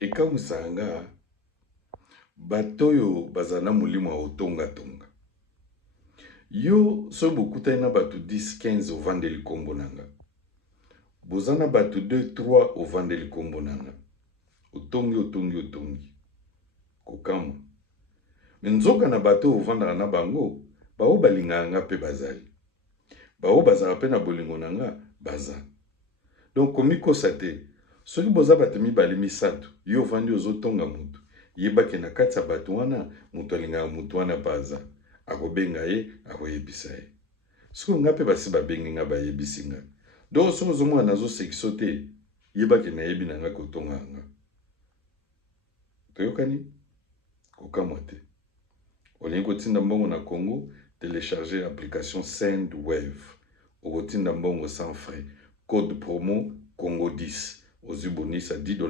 ekamusanga batoyo bazana mulimo otonga. Yo so bokuta na batu 10-15 ovandeli kombo nanga. Bozana batu 2-3 ovandeli kombo nanga. Otongi. Kokamwa. Menzoka na bato ovandaka na bango, bao balinganga pe bazali. Bao bazala pe na bolingo nanga, baza. Donc komiko sate, soki boza bato mibale misato, yo vandi ozotonga mutu. Yebake na kati ya bato wana, mutu alingaka mutu wana baza. Akobenga ye, akoyebisa ye. Soki nga pe basi babengi nga bayebisi nga. Donc soki ozomona nazo sekiso te, yebake na yebi na nga kotonga nga. Toyokani? Kokamwa te. Olingi kotinda mbongo na Congo, télécharger l'application Sendwave. Okotinda mbongo sans frais. Code promo Congo 10. Ozibonisa $10.